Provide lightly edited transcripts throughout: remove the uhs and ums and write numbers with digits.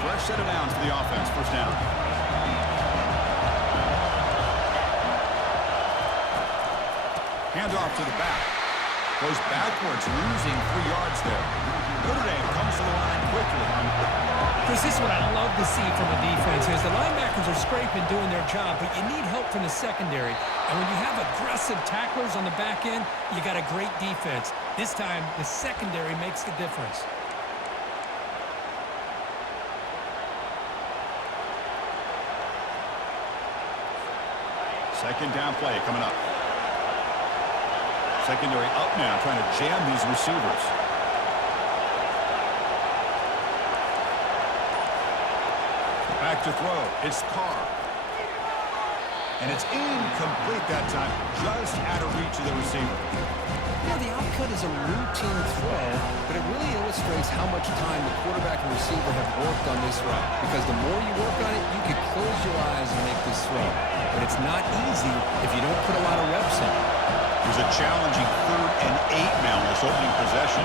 Fresh set of downs for the offense. First down. Handoff to the back. Goes backwards, losing 3 yards there. Notre Dame comes to the line quickly. Chris, this is what I love to see from a defense is the linebackers are scraping, doing their job, but you need help from the secondary. And when you have aggressive tacklers on the back end, you got a great defense. This time, the secondary makes the difference. Second down play coming up. Secondary up now, trying to jam these receivers. Back to throw. It's Carr. And it's incomplete that time, just out of reach of the receiver. Yeah, the outcut is a routine throw, but it really illustrates how much time the quarterback and receiver have worked on this route. Because the more you work on it, you can close your eyes and make this throw. But it's not easy if you don't put a lot of reps in. There's a challenging 3rd and 8 now in this opening possession.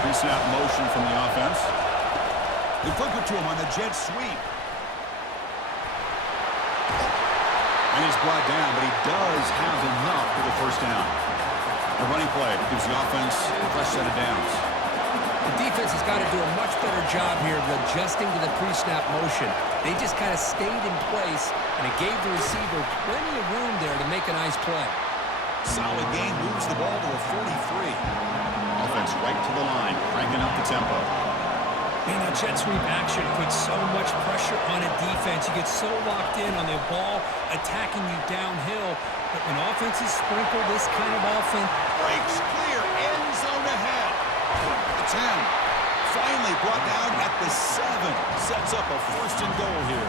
Pre-snap motion from the offense. They flip it to him on the jet sweep. And he's brought down, but he does have enough for the first down. The running play gives the offense a fresh set of downs. The defense has got to do a much better job here of adjusting to the pre-snap motion. They just kind of stayed in place, and it gave the receiver plenty of room there to make a nice play. Solid gain, moves the ball to a 43. Offense right to the line, cranking up the tempo. Man, that jet sweep action puts so much pressure on a defense. You get so locked in on the ball attacking you downhill. But when offenses sprinkle this kind of offense, Breaks clear, end zone ahead. The 10. Finally brought down at the 7. Sets up a 1st and goal here.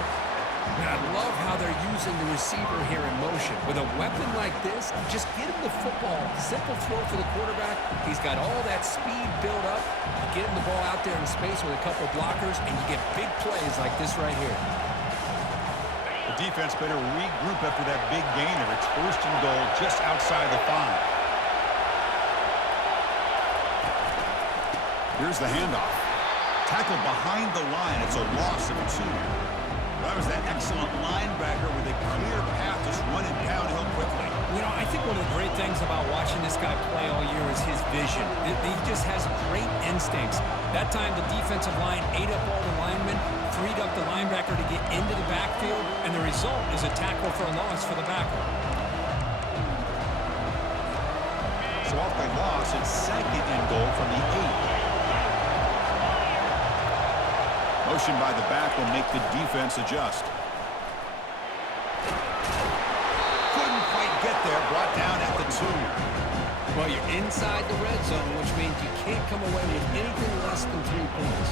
And I love how they're using the receiver here in motion. With a weapon like this, just get him the football. Simple throw for the quarterback. He's got all that speed built up. You get him the ball out there in space with a couple blockers, and you get big plays like this right here. The defense better regroup after that big gain there. It's 1st and goal just outside the 5. Here's the handoff. Tackled behind the line. It's a loss of 2. That was that excellent linebacker with a clear path just running downhill quickly. you know, I think one of the great things about watching this guy play all year is his vision. He just has great instincts. That time, the defensive line ate up all the linemen, freed up the linebacker to get into the backfield, and the result is a tackle for a loss for the backer. So off by loss, it's 2nd and goal from the 8. Motion by the back will make the defense adjust. Couldn't quite get there, brought down at the 2. Well, you're inside the red zone, which means you can't come away with anything less than 3 points.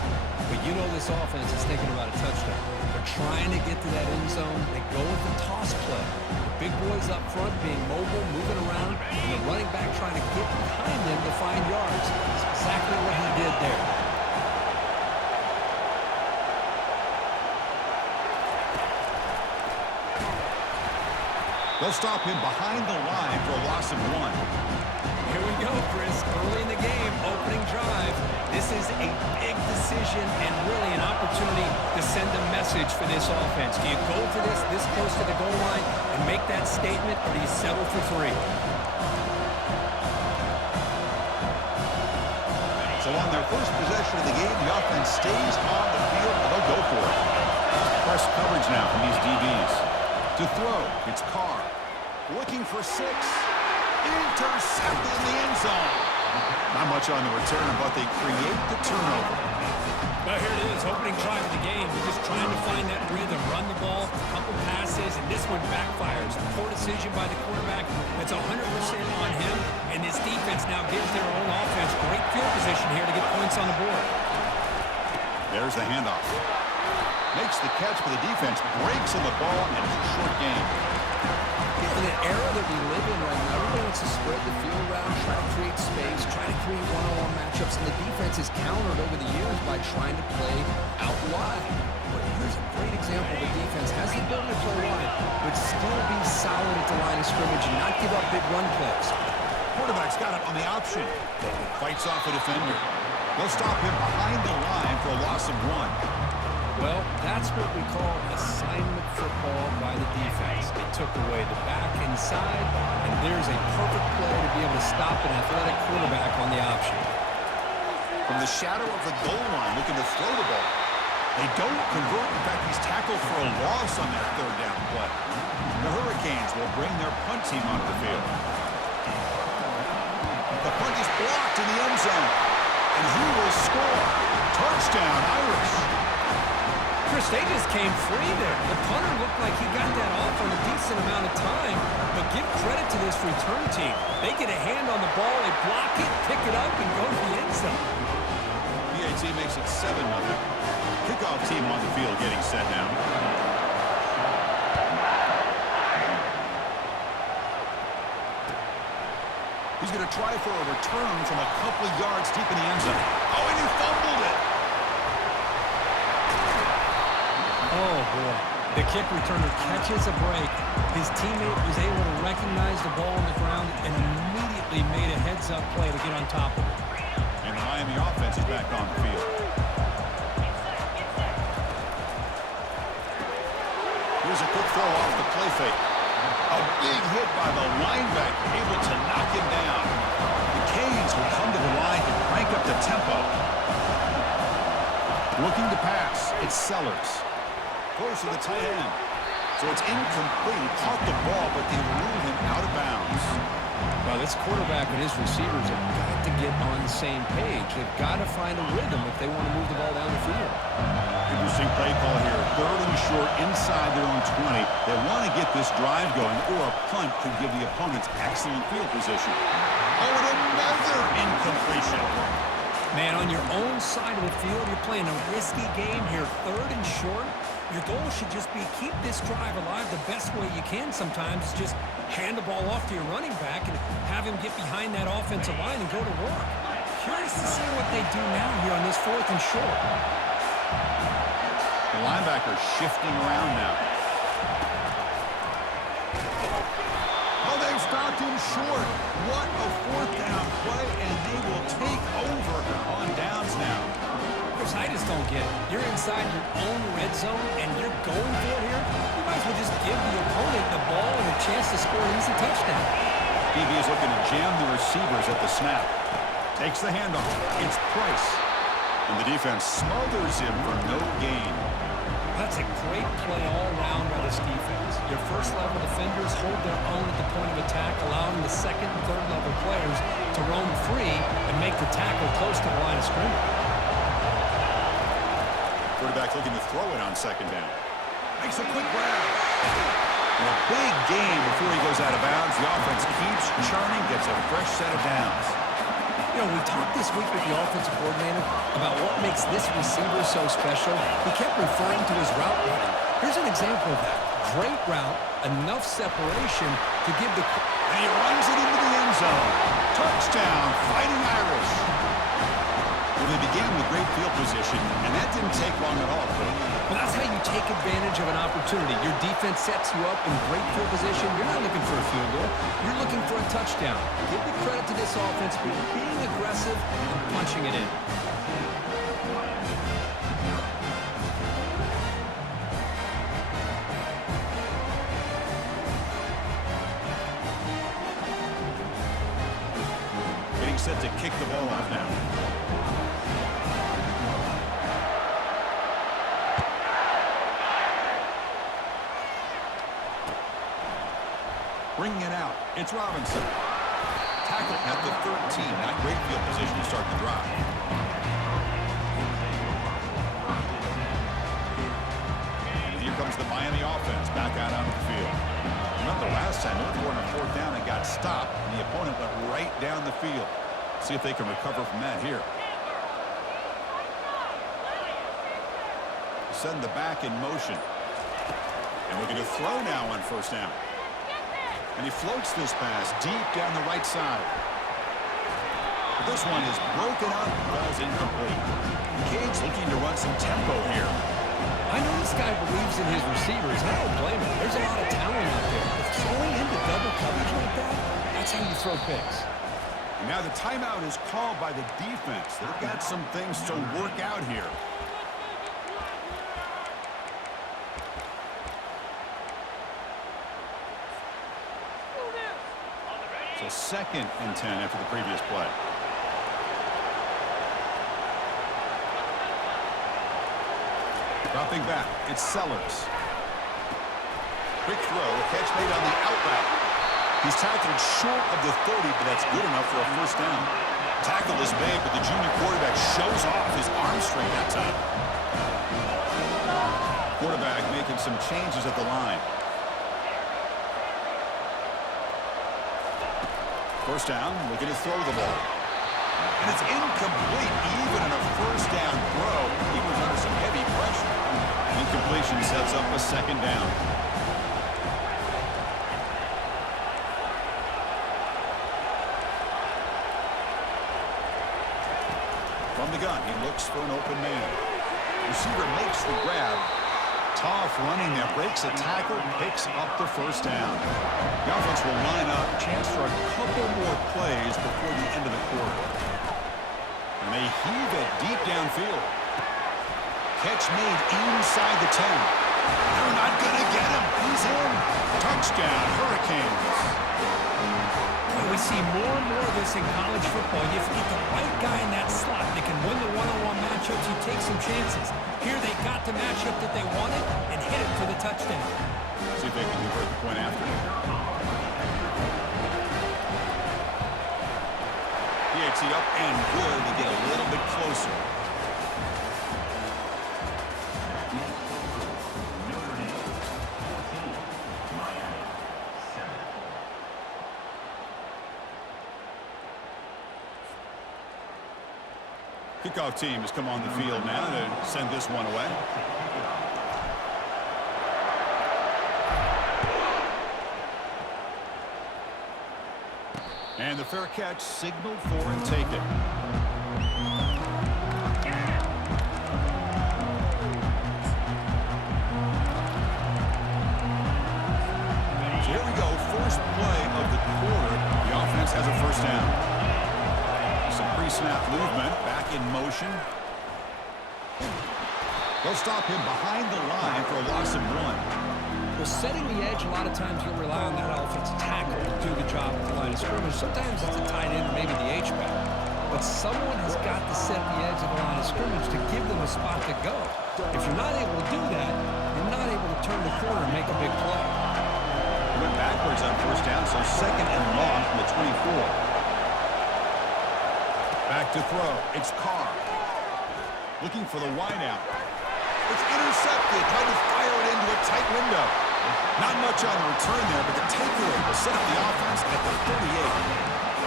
But you know this offense is thinking about a touchdown. They're trying to get to that end zone. They go with the toss play. The big boys up front being mobile, moving around, and the running back trying to get behind them to find yards. That's exactly what he did there. They'll stop him behind the line for a loss of 1. Here we go, Chris. Early in the game, opening drive. This is a big decision and really an opportunity to send a message for this offense. Do you go for this close to the goal line and make that statement, or do you settle for 3? So on their first possession of the game, the offense stays on the field, and they'll go for it. Press coverage now from these DBs. To throw, it's Carr. Looking for 6. Intercepted in the end zone. Not much on the return, but they create the turnover. Well, here it is, opening drive of the game. We're just trying to find that rhythm, run the ball, a couple passes, and this one backfires. Poor decision by the quarterback. That's 100% on him, and this defense now gives their own offense great field position here to get points on the board. There's the handoff. Makes the catch for the defense, breaks on the ball, and it's a short game. In an era that we live in right now, everybody wants to spread the field around, try to create space, try to create one-on-one matchups, and the defense has countered over the years by trying to play out wide. But here's a great example of a defense has the ability to play wide, but still be solid at the line of scrimmage and not give up big run plays. Quarterback's got it on the option. Fights off a defender. They'll stop him behind the line for a loss of 1. Well, that's what we call assignment football by the defense. They took away the back inside, and there's a perfect play to be able to stop an athletic quarterback on the option. From the shadow of the goal line, looking to throw the ball. They don't convert. In fact, he's tackled for a loss on that third down play. The Hurricanes will bring their punt team onto the field. The punt is blocked in the end zone. And who will score? Touchdown, Irish. Chris, they just came free there. The punter looked like he got that off on a decent amount of time, but give credit to this return team. They get a hand on the ball, they block it, pick it up, and go to the end zone. PAT makes it 7-0. Kickoff team on the field getting set now. He's going to try for a return from a couple yards deep in the end zone. Oh, and he fumbled it. Oh, boy. The kick returner catches a break. His teammate was able to recognize the ball on the ground and immediately made a heads-up play to get on top of it. And the Miami offense is back on the field. Here's a quick throw off the play fake. A big hit by the linebacker, able to knock him down. The Canes will come to the line to crank up the tempo. Looking to pass, it's Sellers. Close to the tight end. So it's incomplete. He caught the ball, but they ruled him out of bounds. Well, this quarterback and his receivers have got to get on the same page. They've got to find a rhythm if they want to move the ball down the field. Interesting play call here. 3rd and short inside their own 20. They want to get this drive going, or a punt could give the opponents excellent field position. Oh, and another incompletion. Man, on your own side of the field, you're playing a risky game here. 3rd and short. Your goal should just be keep this drive alive the best way you can sometimes. Just hand the ball off to your running back and have him get behind that offensive line and go to work. Curious to see what they do now here on this 4th and short. The linebacker shifting around now. Oh, they've stopped him short. What a 4th down play, and they will take over on downs now. I just don't get it. You're inside your own red zone, and you're going for it here. You might as well just give the opponent the ball and a chance to score an easy touchdown. DB is looking to jam the receivers at the snap. Takes the handoff. It's Price. And the defense smothers him for no gain. That's a great play all around by this defense. Your first-level defenders hold their own at the point of attack, allowing the second and third-level players to roam free and make the tackle close to the line of scrimmage. Quarterback looking to throw it on 2nd down. Makes a quick grab. And a big gain before he goes out of bounds. The offense keeps churning, gets a fresh set of downs. You know, we talked this week with the offensive coordinator about what makes this receiver so special. He kept referring to his route running. Here's an example of that. Great route, enough separation to give the... And he runs it into the end zone. Touchdown, Fighting Irish. Well, they began with great field position, and that didn't take long at all. Well, that's how you take advantage of an opportunity. Your defense sets you up in great field position. You're not looking for a field goal. You're looking for a touchdown. Give the credit to this offense for being aggressive and punching it in. Getting set to kick the ball off now. Bringing it out, it's Robinson. Tackle at the 13. Not great field position to start the drive. And here comes the Miami offense back out onto the field. Remember last time, they were on a 4th down and got stopped, and the opponent went right down the field. See if they can recover from that here. Send the back in motion. And looking to throw now on 1st down. And he floats this pass deep down the right side. But this one is broken up, ball's incomplete. Cade's looking to run some tempo here. I know this guy believes in his receivers. I don't blame him. There's a lot of talent out there. But throwing into double coverage like that, that's how you throw picks. And now the timeout is called by the defense. They've got some things to work out here. So 2nd and 10 after the previous play. Dropping back, it's Sellers. Quick throw, a catch made on the out route. He's tackled short of the 30, but that's good enough for a first down. Tackle is made, but the junior quarterback shows off his arm strength that time. Quarterback making some changes at the line. First down, looking to throw the ball. And it's incomplete, even in a first down throw. He was under some heavy pressure. Incompletion sets up a 2nd down. From the gun, he looks for an open man. Receiver makes the grab. Tough running there, breaks a tackle, picks up the first down. The offense will line up, chance for a couple more plays before the end of the quarter. And they heave it deep downfield. Catch made inside the 10. They're not going to get him. He's in. Touchdown, Hurricanes. We see more and more of this in college football. You get the right guy in that slot. They can win the one-on-one matchups. You take some chances. Here they got the matchup that they wanted and hit it for the touchdown. See if they can convert the point after. He hits it up and good to get a little bit closer. Kickoff team has come on the field now to send this one away. And the fair catch signaled for and taken. So here we go, first play of the quarter. The offense has a first down. Some pre-snap movement, back in motion. They'll stop him behind the line for a loss of 1. Well, setting the edge, a lot of times you'll rely on that offensive tackle to do the job at the line of scrimmage. Sometimes it's a tight end or maybe the H-back. But someone has got to set the edge of the line of scrimmage to give them a spot to go. If you're not able to do that, you're not able to turn the corner and make a big play. Went backwards on first down, so 2nd and long from the 24. Back to throw. It's Carr. Looking for the wideout. It's intercepted. Tried to fire it into a tight window. Not much on the return there, but the takeaway will set up the offense at the 38.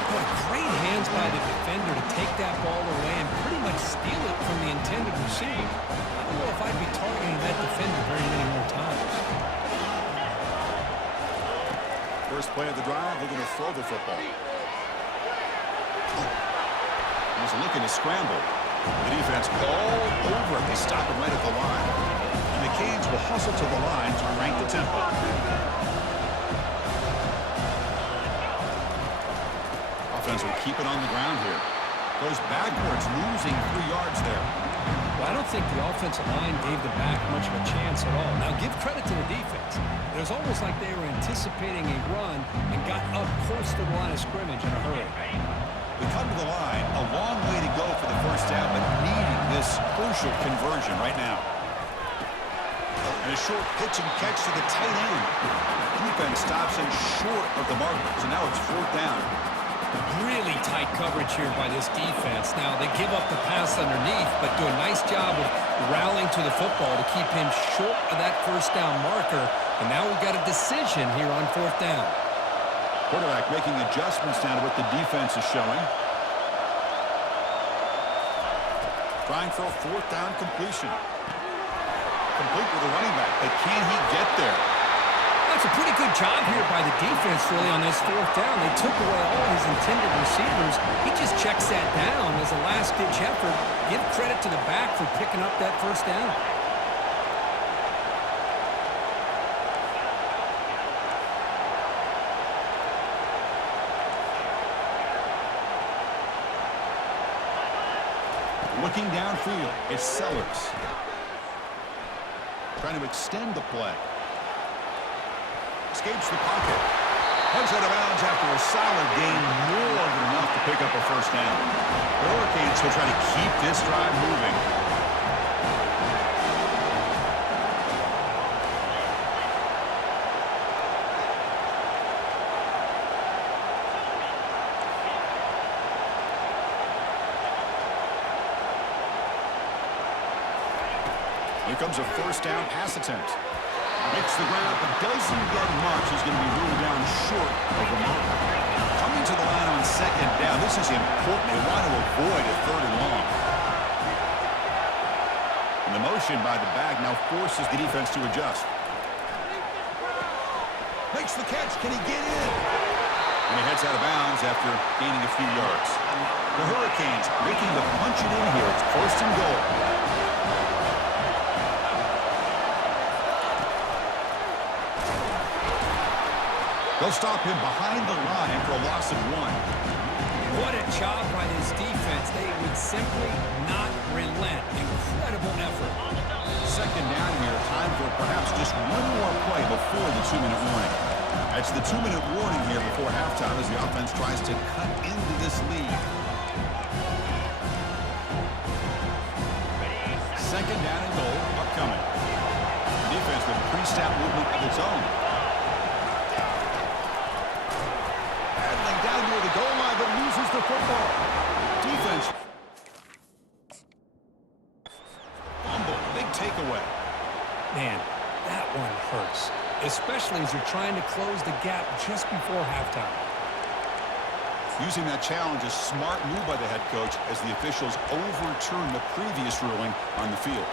Boy, great hands by the defender to take that ball away and pretty much steal it from the intended receiver. I don't know if I'd be targeting that defender very many more times. First play of the drive, looking to throw the football. He's looking to scramble. The defense all over it. They stop him right at the line. And the Canes will hustle to the line to rank the tempo. Offense will keep it on the ground here. Goes backwards, losing 3 yards there. Well, I don't think the offensive line gave the back much of a chance at all. Now, give credit to the defense. It was almost like they were anticipating a run and got up close to the line of scrimmage in a hurry. We come to the line, a long way to go for the first down, but needing this crucial conversion right now. And a short pitch and catch to the tight end. Defense stops him short of the marker, so now it's 4th down. Really tight coverage here by this defense. Now, they give up the pass underneath, but do a nice job of rallying to the football to keep him short of that first down marker. And now we've got a decision here on 4th down. Quarterback making adjustments now to what the defense is showing. Trying for a 4th down completion. Complete with a running back, but can he get there? That's a pretty good job here by the defense, really, on this 4th down. They took away all his intended receivers. He just checks that down as a last-ditch effort. Give credit to the back for picking up that first down. Looking downfield, it's Sellers. Trying to extend the play. Escapes the pocket. Heads out of bounds after a solid gain, more than enough to pick up a first down. The Hurricanes will try to keep this drive moving. Here comes a first down pass attempt. Makes the grab, but doesn't get much. He's going to be ruled down short of the mark. Coming to the line on second down. This is important. They want to avoid a third and long. And the motion by the back now forces the defense to adjust. Makes the catch. Can he get in? And he heads out of bounds after gaining a few yards. The Hurricanes looking to punch it in here. It's first and goal. They'll stop him behind the line for a loss of 1. What a job by this defense. They would simply not relent. Incredible effort. Second down here. Time for perhaps just one more play before the 2-minute warning. That's the 2-minute warning here before halftime as the offense tries to cut into this lead. Second down and goal upcoming. The defense with pre-snap movement of its own. Down near the goal line, but loses the football. Defense. Fumble. Big takeaway. Man, that one hurts, especially as you're trying to close the gap just before halftime. Using that challenge, a smart move by the head coach as the officials overturn the previous ruling on the field.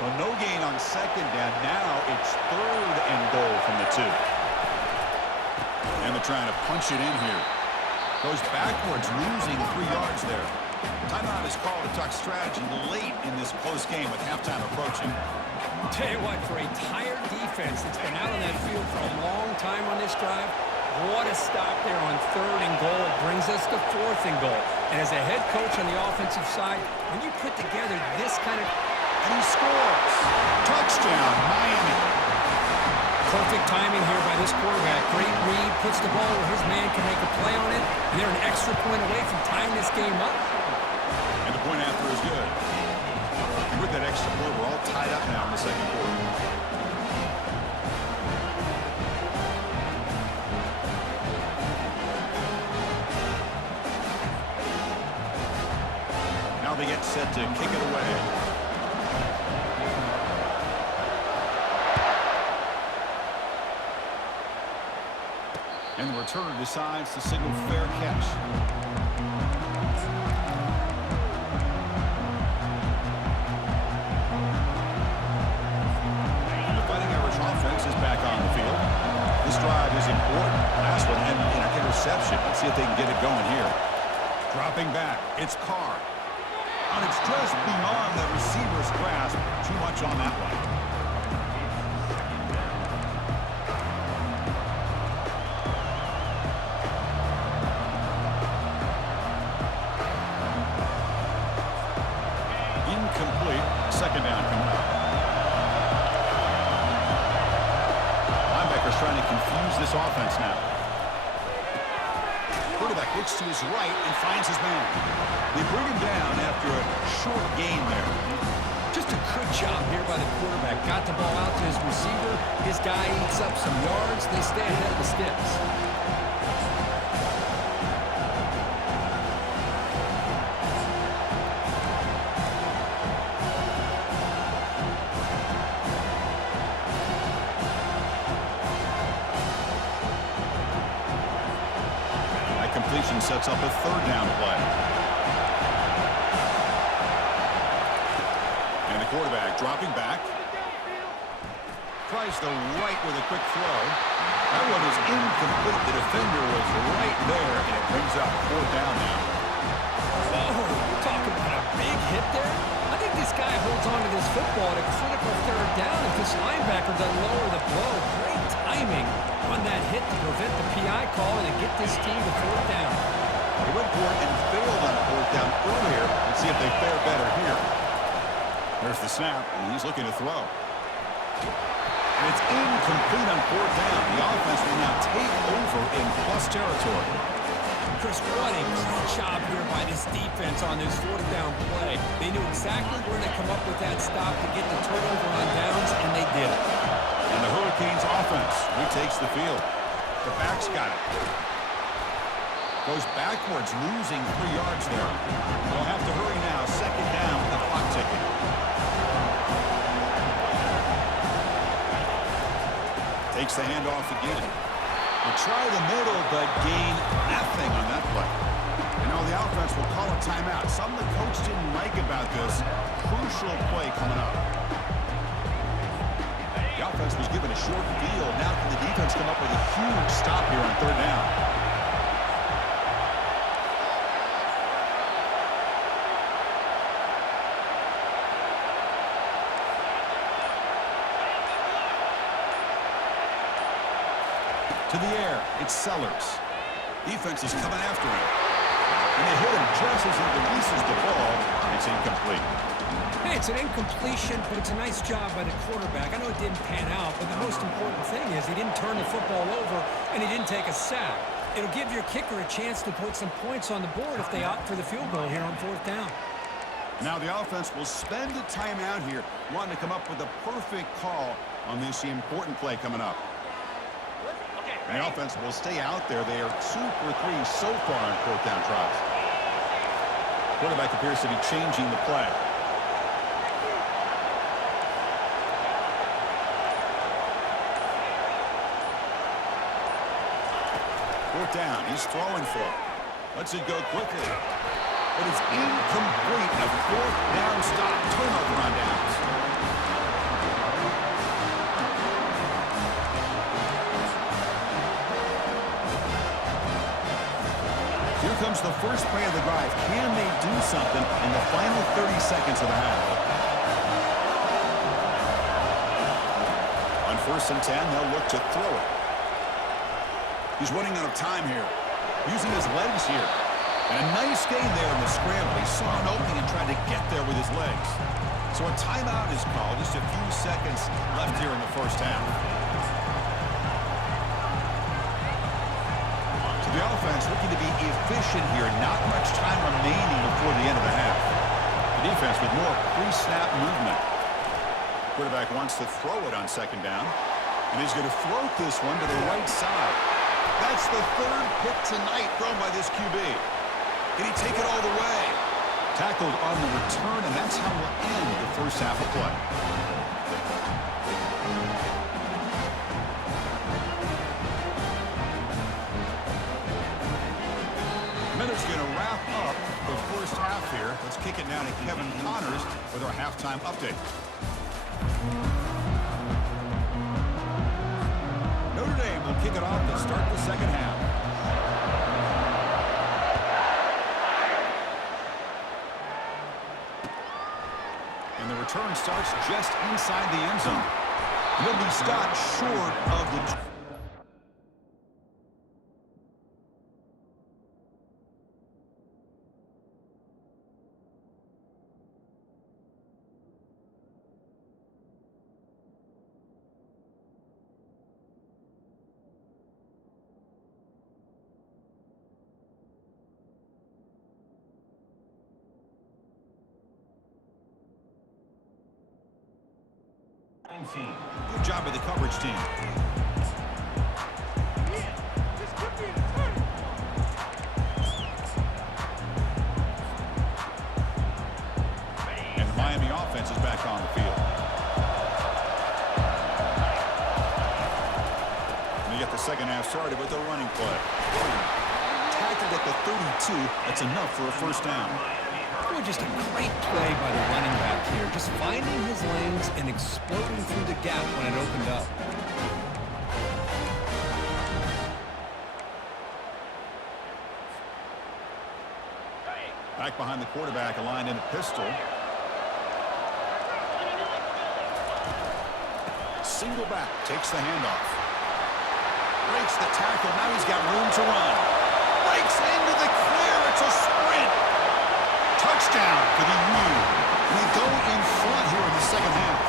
So no gain on second down. Now it's third and goal from the 2. And they're trying to punch it in here. Goes backwards, losing 3 yards there. Timeout is called to talk strategy late in this close game with halftime approaching. Tell you what, for a tired defense that's been out on that field for a long time on this drive, what a stop there on third and goal. It brings us to fourth and goal. And as a head coach on the offensive side, when you put together this kind of... And he scores. Touchdown, Miami. Perfect timing here by this quarterback. Great read, puts the ball where his man can make a play on it, and they're an extra point away from tying this game up. And the point after is good. And with that extra point, we're all tied up now in the second quarter. Now they get set to kick it away. And the returner decides to signal fair catch. And the Fighting Irish offense is back on the field. This drive is important. Last one ended in an interception. Let's see if they can get it going here. Dropping back, it's Carr. And it's just beyond the receiver's grasp. Too much on that one. Second down coming up. Linebacker's trying to confuse this offense now. Quarterback looks to his right and finds his man. They bring him down after a short gain there. Just a good job here by the quarterback. Got the ball out to his receiver. His guy eats up some yards. They stay ahead of the sticks. Completion sets up a third down play. And the quarterback dropping back. Tries the right with a quick throw. That one is incomplete. The defender was right there, and it brings up fourth down now. Oh, talk about a big hit there. I think this guy holds on to this football at a critical third down if this linebacker doesn't lower the blow. Great timing on on that hit to prevent the PI call and to get this team to fourth down. They went for it and failed on fourth down earlier. Let's see if they fare better here. There's the snap, and he's looking to throw. And it's incomplete on fourth down. The offense will now take over in plus territory. Chris, what a great job here by this defense on this fourth down play. They knew exactly where to come up with that stop to get the turnover on downs, and they did it. And the Hurricanes offense retakes the field. The back's got it. Goes backwards, losing 3 yards there. They'll have to hurry now. Second down with the clock ticking. Takes the handoff again. They try the middle, but gain nothing on that play. And now the offense will call a timeout. Something the coach didn't like about this crucial play coming up. The offense was given a short field. Now can the defense come up with a huge stop here on third down? To the air, it's Sellers. Defense is coming after him. And they hit him just as he releases the ball. It's incomplete. Hey, it's an incompletion, but it's a nice job by the quarterback. I know it didn't pan out, but the most important thing is he didn't turn the football over and he didn't take a sack. It'll give your kicker a chance to put some points on the board if they opt for the field goal here on fourth down. Now the offense will spend a timeout here, wanting to come up with a perfect call on this important play coming up. And the offense will stay out there. They are 2 for 3 so far on fourth down tries. Quarterback appears to be changing the play. Fourth down. He's throwing for it. Lets it go quickly. But it's incomplete. A fourth down stop. Turnover on downs. Here comes the first play of the drive. Can they do something in the final 30 seconds of the half? On 1st and 10, they'll look to throw it. He's running out of time here. Using his legs here. And a nice gain there in the scramble. He saw an opening and tried to get there with his legs. So a timeout is called. Just a few seconds left here in the first half. The offense looking to be efficient here. Not much time remaining before the end of the half. The defense with more pre-snap movement. Quarterback wants to throw it on second down. And he's going to float this one to the right side. That's the 3rd pick tonight thrown by this QB. Can he take it all the way? Tackled on the return, and that's how we'll end the first half of play. Minute's going to wrap up the first half here. Let's kick it now to Kevin Connors with our halftime update. Notre Dame will kick it off to start the second half. And the return starts just inside the end zone. He'll be stopped short of the... Good job by the coverage team. And the Miami offense is back on the field. And you get the second half started with a running play. Tackled at the 32. That's enough for a first down. Boy, just a great play by the running back here. Just finding his lanes and exploding through the gap when it opened up. Back behind the quarterback, aligned in a pistol. Single back, takes the handoff. Breaks the tackle. Now he's got room to run. Breaks into the clear. It's a sprint. Touchdown for the U. They go in front here in the second half.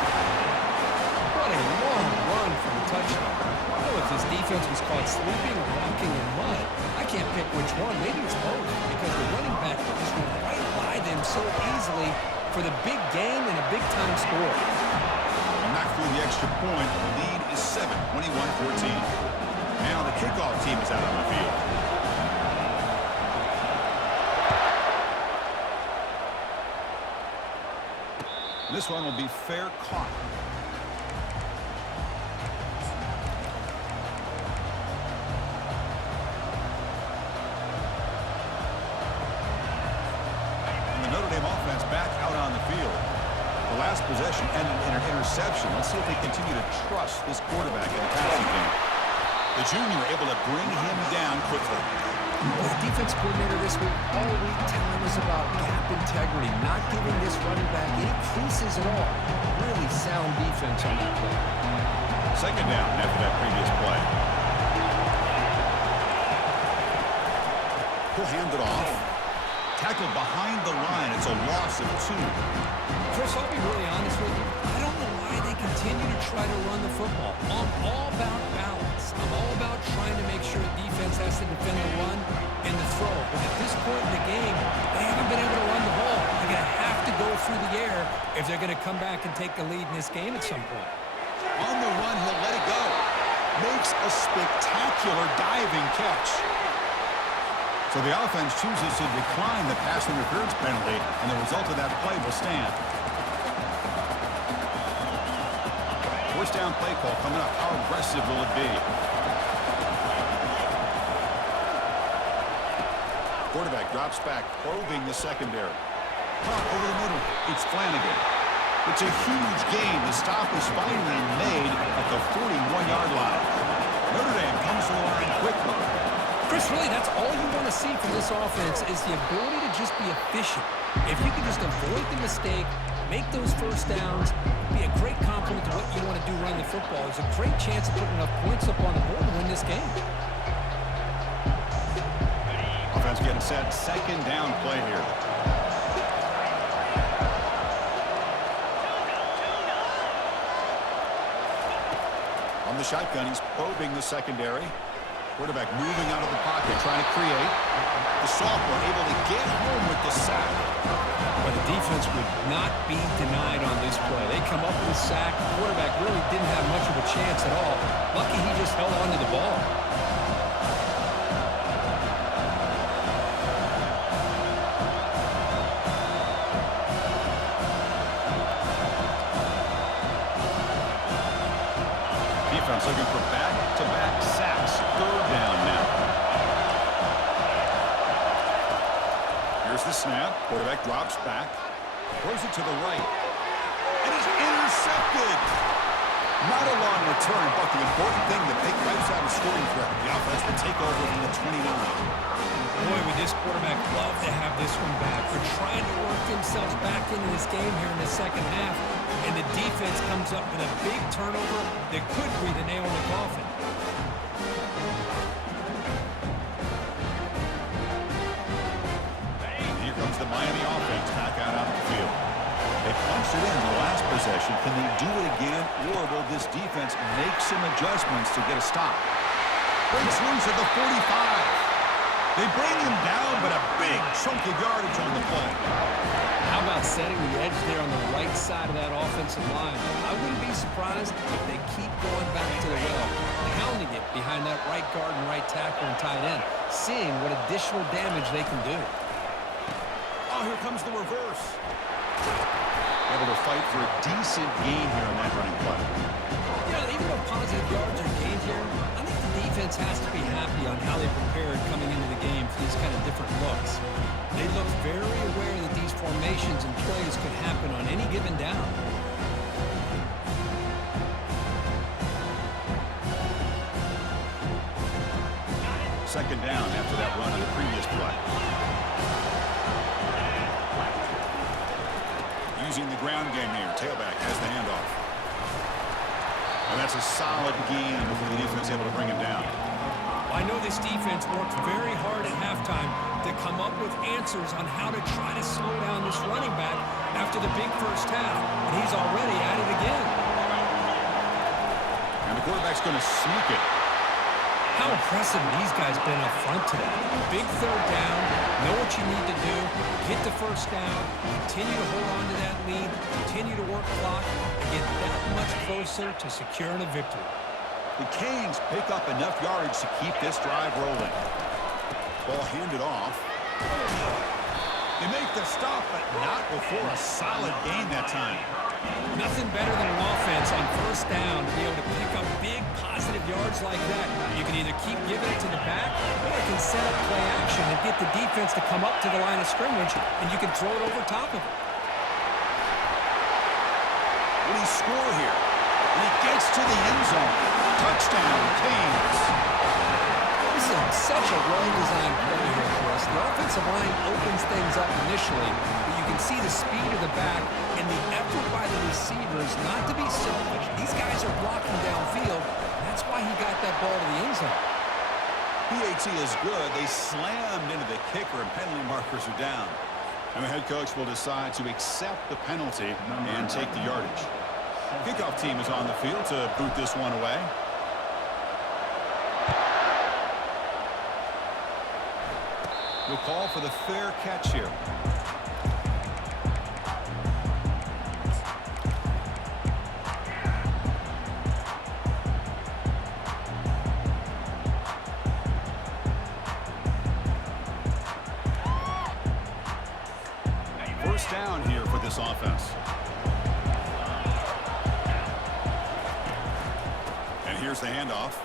What a long run for the touchdown. I don't know if this defense was caught sleeping or walking in mud. I can't pick which one. Maybe it's both because the running back just went right by them so easily for the big game and a big-time score. And not through the extra point. The lead is 7, 21-14. Now the kickoff team is out on the field. This one will be fair caught. And the Notre Dame offense back out on the field. The last possession ended in an interception. Let's see if they continue to trust this quarterback in the passing game. The junior able to bring him down quickly. The defense coordinator this week all week telling us about gap integrity, not giving this running back any creases at all. Really sound defense on that play. Second down after that previous play. He'll hand it off. Tackled behind the line. It's a loss of 2. Chris, I'll be really honest with you. I don't know why they continue to try to run the football. I'm all about balance. I'm all about trying to make sure defense has to defend the run and the throw. But at this point in the game, they haven't been able to run the ball. They're going to have to go through the air if they're going to come back and take the lead in this game at some point. On the run, he'll let it go. Makes a spectacular diving catch. So the offense chooses to decline the pass interference penalty, and the result of that play will stand. First down play call coming up. How aggressive will it be? Quarterback drops back, probing the secondary. Pop over the middle. It's Flanagan. It's a huge gain. The stop is finally made at the 41-yard line. Notre Dame comes to the line quickly. Chris, really, that's all you want to see from this offense is the ability to just be efficient. If you can just avoid the mistake, make those first downs, be a great complement to what you want to do running the football. There's a great chance of putting enough points up on the board to win this game. Offense getting set. Second down play here. On the shotgun, he's probing the secondary. Quarterback moving out of the pocket, trying to create. The sophomore able to get home with the sack. But the defense would not be denied on this play. They come up with a sack. The quarterback really didn't have much of a chance at all. Lucky he just held on to the ball. Defense looking for back-to-back sacks. Third down now. Here's the snap. Quarterback drops back. Throws it to the right. And it's intercepted. Not a long return, but the important thing, the big wipes out a scoring threat. The offense will take over from the 29. Boy, would this quarterback love to have this one back. They're trying to work themselves back into this game here in the second half, and the defense comes up with a big turnover that could be the nail in the coffin. And here comes the Miami offense back out on the field. They punched it in the last possession. Can they do it again, or will this defense make some adjustments to get a stop? Breaks loose at the 45. They bring him down, but a big chunk of yardage on the play. How about setting the edge there on the right side of that offensive line? I wouldn't be surprised if they keep going back to the well, pounding it behind that right guard and right tackle and tight end, seeing what additional damage they can do. Oh, here comes the reverse. Able to fight for a decent gain here on that running play. You know, even though positive yards are gained here, I think the defense has to be happy on how they prepared coming into the game for these kind of different looks. They look very aware that these formations and plays could happen on any given down. Second down after that run on the previous play. Using the ground game here. Tailback has the handoff. And that's a solid gain before the defense able to bring him down. this defense worked very hard at halftime to come up with answers on how to try to slow down this running back after the big first half, and he's already at it again. And the quarterback's going to sneak it. How impressive these guys been up front today. Big third down, know what you need to do, get the first down, continue to hold on to that lead, continue to work clock, and get that much closer to securing a victory. The Canes pick up enough yardage to keep this drive rolling. Ball handed off. They make the stop, but not before a solid gain that time. Nothing better than an offense on first down to be able to pick up big positive yards like that. You can either keep giving it to the back, or you can set up play action and get the defense to come up to the line of scrimmage, and you can throw it over top of it. Will he score here? And he gets to the end zone. Touchdown, Canes. This is such a well-designed play here, Chris. The offensive line opens things up initially, but you can see the speed of the back and the effort by the receivers not to be selfish. These guys are blocking downfield. That's why he got that ball to the end zone. PAT is good. They slammed into the kicker, and penalty markers are down. And the head coach will decide to accept the penalty and take the yardage. Kickoff team is on the field to boot this one away. We'll call for the fair catch here. First down here for this offense. And here's the handoff.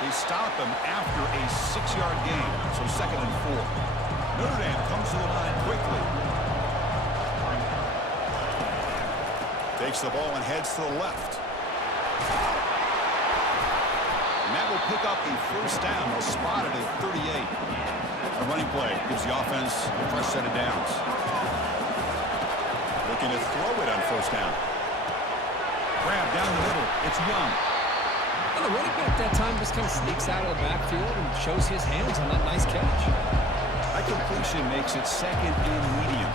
They stop him after a 6-yard gain, so 2nd and 4. Notre Dame comes to the line quickly. Takes the ball and heads to the left. And that will pick up a first down. They'll spot it at 38. A running play gives the offense a fresh set of downs. Looking to throw it on first down. Grab down the middle. It's Young. And the running back that time just kind of sneaks out of the backfield and shows his hands on that nice catch. That completion makes it 2nd and medium.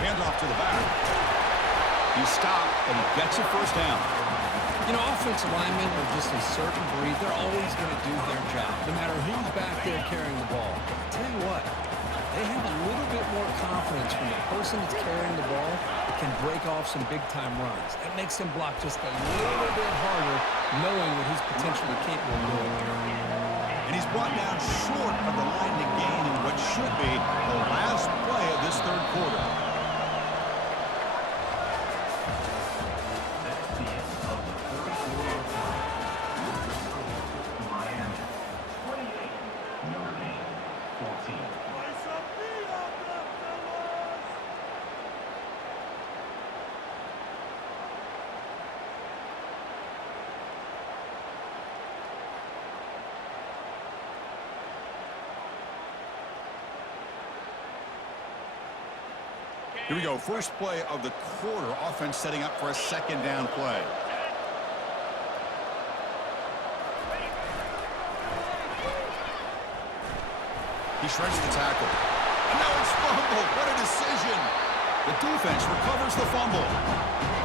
Handoff to the back. He stopped, and he gets a first down. You know, offensive linemen are just a certain breed. They're always going to do their job, no matter who's back there carrying the ball. But I tell you what, they have a little bit more confidence when the person that's carrying the ball can break off some big-time runs. That makes them block just a little bit harder, knowing what he's potentially capable of doing. And he's brought down short of the line to gain in what should be the last play of this third quarter. Here we go. First play of the quarter. Offense setting up for a 2nd down play. He shreds the tackle. And now it's fumbled. What a decision. The defense recovers the fumble.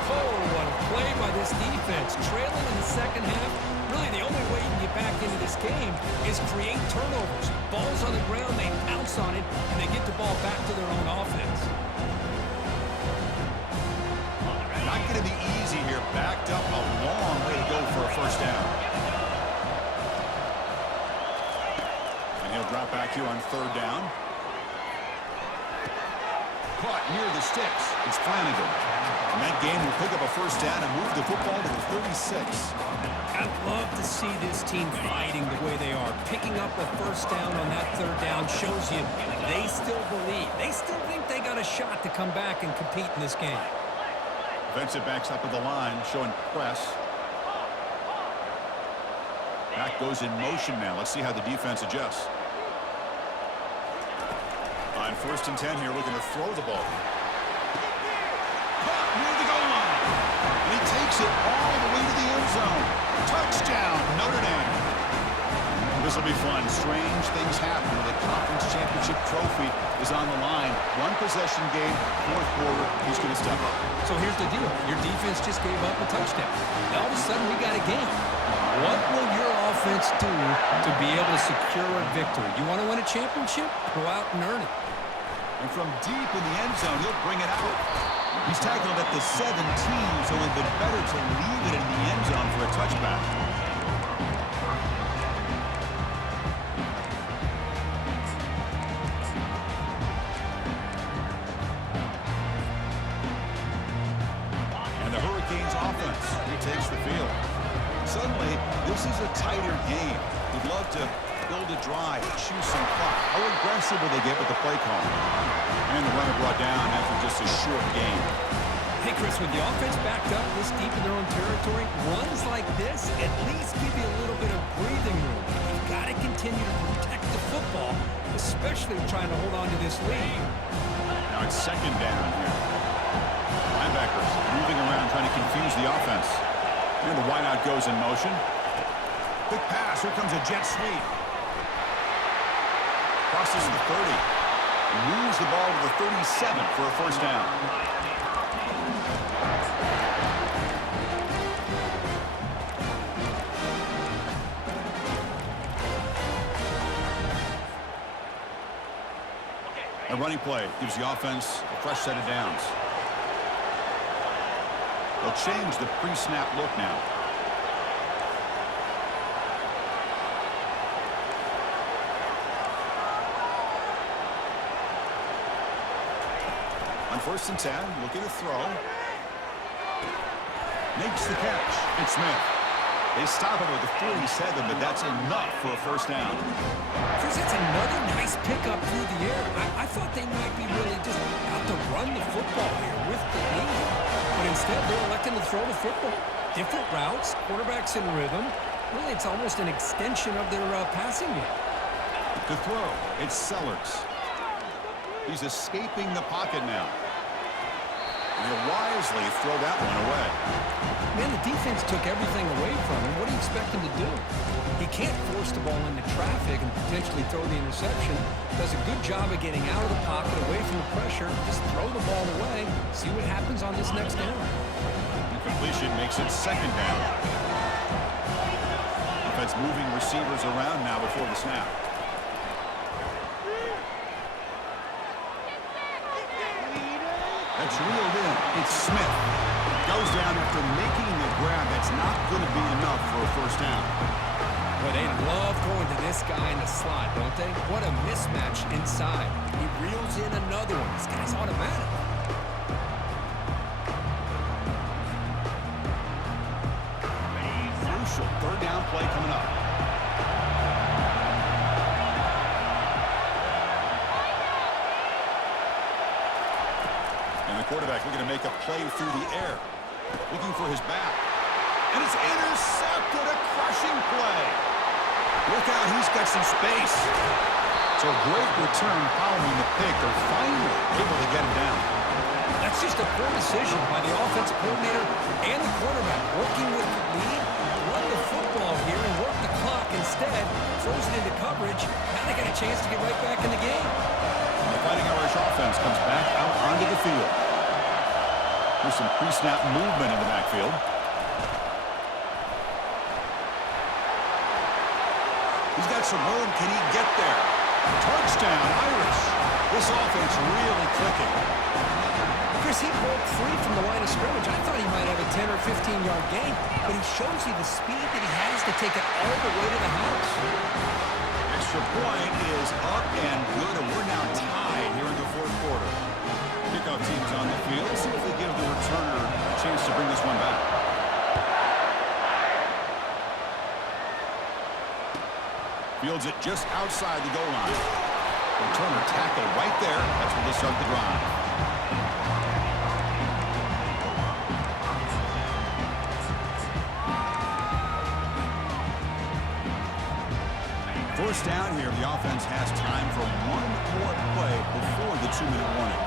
Oh, what a play by this defense. Trailing in the second half. Really, the only way you can get back into this game is create turnovers. Ball's on the ground, they pounce on it, and they get the ball back to their own offense. Not going to be easy here. Backed up a long way to go for a first down. And he'll drop back here on 3rd down. Caught near the sticks. It's Flanagan. And that game will pick up a first down and move the football to the 36. I love to see this team fighting the way they are. Picking up a first down on that 3rd down shows you they still believe. They still think they got a shot to come back and compete in this game. Defensive backs up at the line, showing press. Back goes in motion now. Let's see how the defense adjusts. On 1st and 10 here, looking to throw the ball. Caught near the goal line. And he takes it all the way to the end zone. Touchdown, Notre Dame. will be fun. Strange things happen when the conference championship trophy is on the line. One possession game, fourth quarter, who's going to step up? So here's the deal. Your defense just gave up a touchdown. Now all of a sudden we got a game. What will your offense do to be able to secure a victory? You want to win a championship? Go out and earn it. And from deep in the end zone, he'll bring it out. He's tackled at the 17, so it would have been better to leave it in the end zone for a touchback. And the Hurricanes offense retakes the field. Suddenly, this is a tighter game. We'd love to build a drive, choose some clock. How aggressive will they get with the play call? And the runner brought down after just a short game. Hey, Chris, with the offense backed up this deep in their own territory, runs like this at least give you a little bit of breathing room. You've got to continue to protect the football, especially trying to hold on to this lead. Now it's second down here. Linebackers moving around trying to confuse the offense. And the wideout goes in motion. Quick pass. Here comes a jet sweep. Crosses the 30. Moves the ball to the 37 for a first down. A running play gives the offense a fresh set of downs. They'll change the pre-snap look now. On 1st and 10, looking to throw. Makes the catch. It's Smith. They stop it with the 47, but that's enough for a first down. Chris, that's another nice pickup through the air. I thought they might be really just out to run the football here with the lead. But instead, they're electing to throw the football. Different routes, quarterbacks in rhythm. Really, it's almost an extension of their passing game. To throw, it's Sellers. He's escaping the pocket now. He'll wisely throw that one away. Man, the defense took everything away from him. What do you expect him to do? He can't force the ball into traffic and potentially throw the interception. Does a good job of getting out of the pocket, away from the pressure. Just throw the ball away. See what happens on this next down. Completion makes it second down. Offense moving receivers around now before the snap. That's reeled in. It's Smith. Goes down after making the grab. That's not going to be enough for a first down. Well, they love going to this guy in the slot, don't they? What a mismatch inside. He reels in another one. This guy's automatic. Crucial third down play coming up. Quarterback looking to make a play through the air. Looking for his back. And it's intercepted. A crushing play. Look out, he's got some space. So a great return following the pick. They're finally able to get him down. That's just a poor decision by the offensive coordinator and the quarterback. Working with the lead, run the football here and work the clock. Instead, throws it into coverage. Now they got a chance to get right back in the game. And the Fighting Irish offense comes back out onto the field. There's some pre-snap movement in the backfield. He's got some room. Can he get there? Touchdown, Irish. This offense really clicking. Chris, he broke free from the line of scrimmage. I thought he might have a 10 or 15-yard gain, but he shows you the speed that he has to take it all the way to the house. Extra point is up and good, and we're now tied here in the fourth quarter. Kickoff team's on the field. See if they give the returner a chance to bring this one back. Fields it just outside the goal line. Returner tackle right there. That's where they start the drive. First down here. The offense has time for one more play before the 2-minute warning.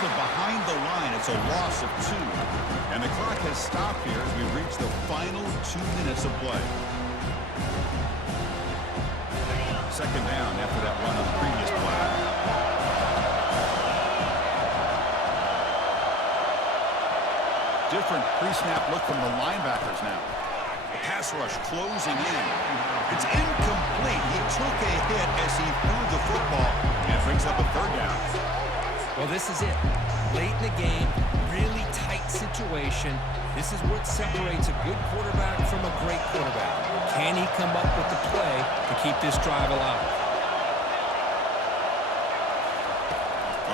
tackled behind the line. It's a loss of 2. And the clock has stopped here as we reach the final 2 minutes of play. Second down after that run on the previous play. Different pre-snap look from the linebackers now. The pass rush closing in. It's incomplete. He took a hit as he threw the football and brings up a third down. Well, this is it. Late in the game, really tight situation. This is what separates a good quarterback from a great quarterback. Can he come up with the play to keep this drive alive?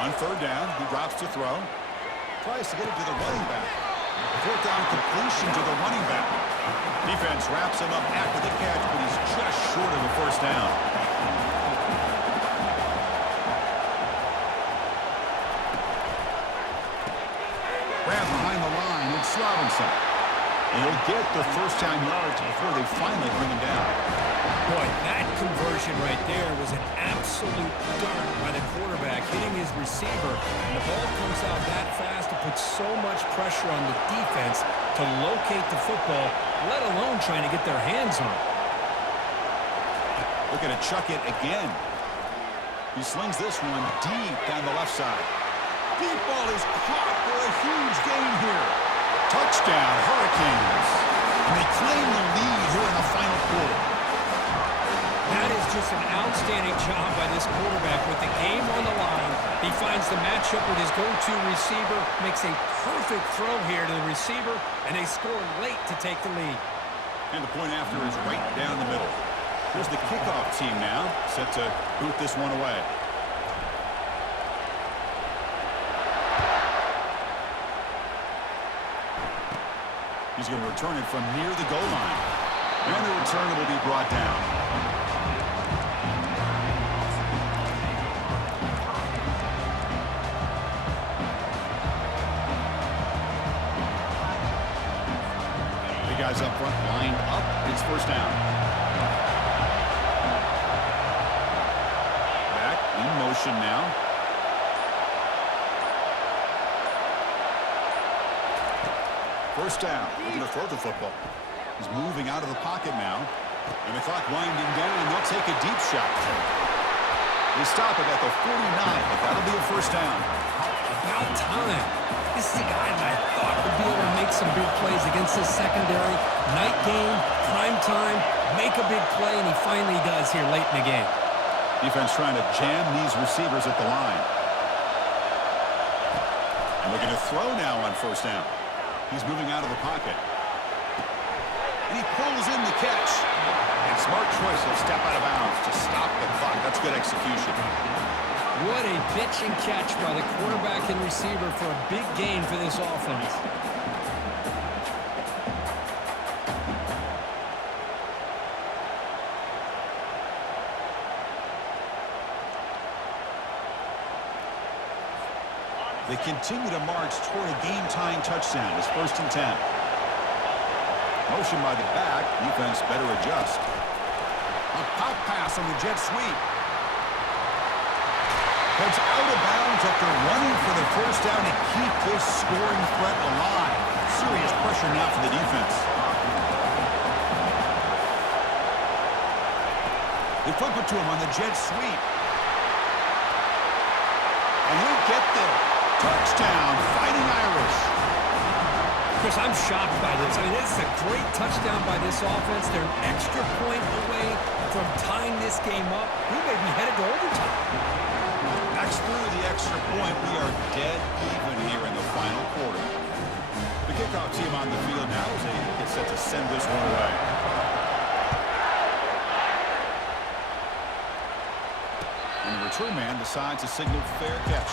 On third down, he drops to throw. Tries to get it to the running back. Fourth down completion to the running back. Defense wraps him up after the catch, but he's just short of the first down. Grab behind the line, it's Robinson. And he'll get the first-down yards before they finally bring him down. Boy, that conversion right there was an absolute dart by the quarterback, hitting his receiver. And the ball comes out that fast to put so much pressure on the defense to locate the football, let alone trying to get their hands on it. Looking to chuck it again. He slings this one deep down the left side. Deep ball is caught for a huge gain here. Touchdown, Hurricanes. And they claim the lead here in the final quarter. That is just an outstanding job by this quarterback with the game on the line. He finds the matchup with his go-to receiver, makes a perfect throw here to the receiver, and they score late to take the lead. And the point after is right down the middle. Here's the kickoff team now, set to boot this one away. He's going to return it from near the goal line. And the return will be brought down. The guys up front lined up. It's first down. Back in motion now. First down, looking to throw the football. He's moving out of the pocket now. And the clock winding down, and they'll take a deep shot. They stop it at the 49, but that'll be a first down. About time. This is a guy that I thought would be able to make some big plays against this secondary. Night game, prime time, make a big play, and he finally does here late in the game. Defense trying to jam these receivers at the line. And looking to throw now on first down. He's moving out of the pocket. And he pulls in the catch. And smart choice, he'll step out of bounds to stop the clock. That's good execution. What a pitch and catch by the quarterback and receiver for a big gain for this offense. They continue to march toward a game-tying touchdown. It's first and 10. Motion by the back. Defense better adjust. A pop pass on the jet sweep. Heads out of bounds after running for the first down to keep this scoring threat alive. Serious pressure now for the defense. They flip it to him on the jet sweep. And he'll get there. Touchdown, Fighting Irish. Chris, I'm shocked by this. I mean, this is a great touchdown by this offense. They're an extra point away from tying this game up. We may be headed to overtime. Backs through the extra point. We are dead even here in the final quarter. The kickoff team on the field now as they get set to send this one away. And the return man decides to signal fair catch.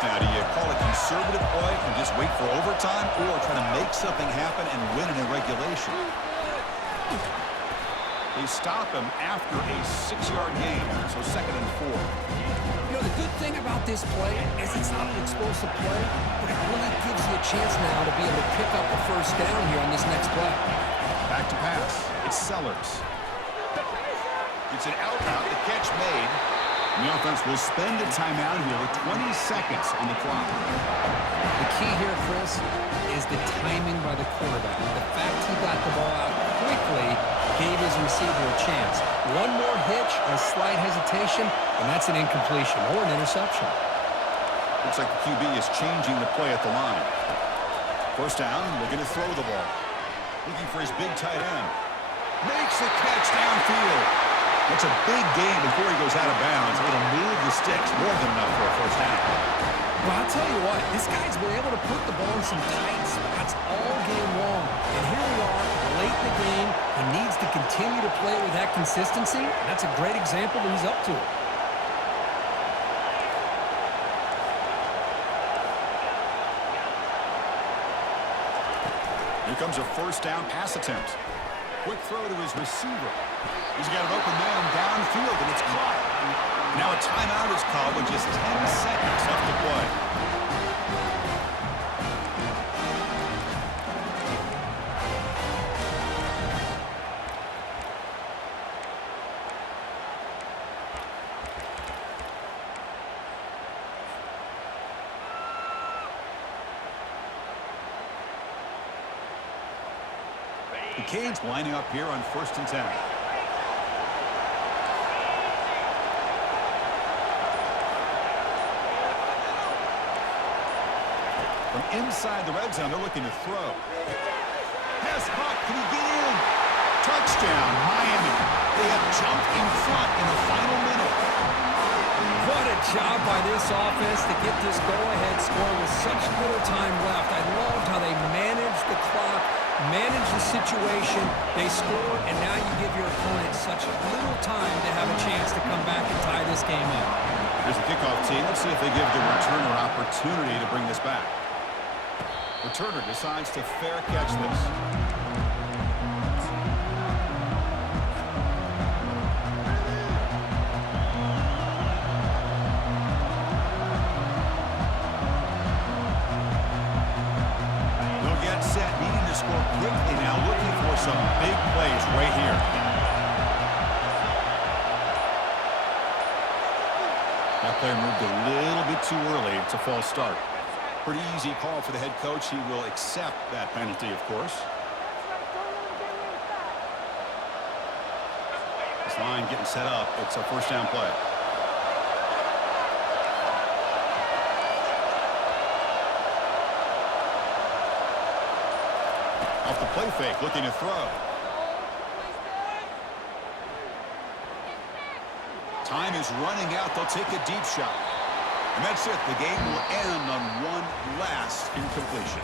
Now, do you call a conservative play and just wait for overtime, or try to make something happen and win it in regulation? They stop him after a 6-yard gain, so 2nd and 4. You know, the good thing about this play is it's not an explosive play, but it really gives you a chance now to be able to pick up a first down here on this next play. Back to pass. It's Sellers. It's an out route. The catch made. And the offense will spend a timeout here with 20 seconds on the clock. The key here, Chris, is the timing by the quarterback. The fact he got the ball out quickly gave his receiver a chance. One more hitch or a slight hesitation, and that's an incompletion or an interception. Looks like the QB is changing the play at the line. First down, looking to throw the ball. Looking for his big tight end. Makes the catch downfield. It's a big gain before he goes out of bounds. It'll move the sticks more than enough for a first down. Well, I'll tell you what, this guy's been able to put the ball in some tight spots all game long. And here we are, late in the game. He needs to continue to play with that consistency. And that's a great example that he's up to it. Here comes a first down pass attempt. Quick throw to his receiver. He's got an open man downfield, and it's caught. Now a timeout is called with just 10 seconds left to play. The Canes lining up here on 1st and 10. From inside the red zone, they're looking to throw. Pass caught. Can he get in? Touchdown, Miami. They have jumped in front in the final minute. What a job by this offense to get this go-ahead score with such little time left. I loved how they managed the clock, managed the situation. They scored, and now you give your opponent such little time to have a chance to come back and tie this game up. Here's the kickoff team. Let's see if they give the returner an opportunity to bring this back. Returner decides to fair catch this. They'll get set, needing to score quickly now, looking for some big plays right here. That player moved a little bit too early. It's a false start. Pretty easy call for the head coach. He will accept that penalty, of course. This line getting set up. It's a first down play. Off the play fake, looking to throw. Time is running out. They'll take a deep shot. And that's it. The game will end on one last incompletion.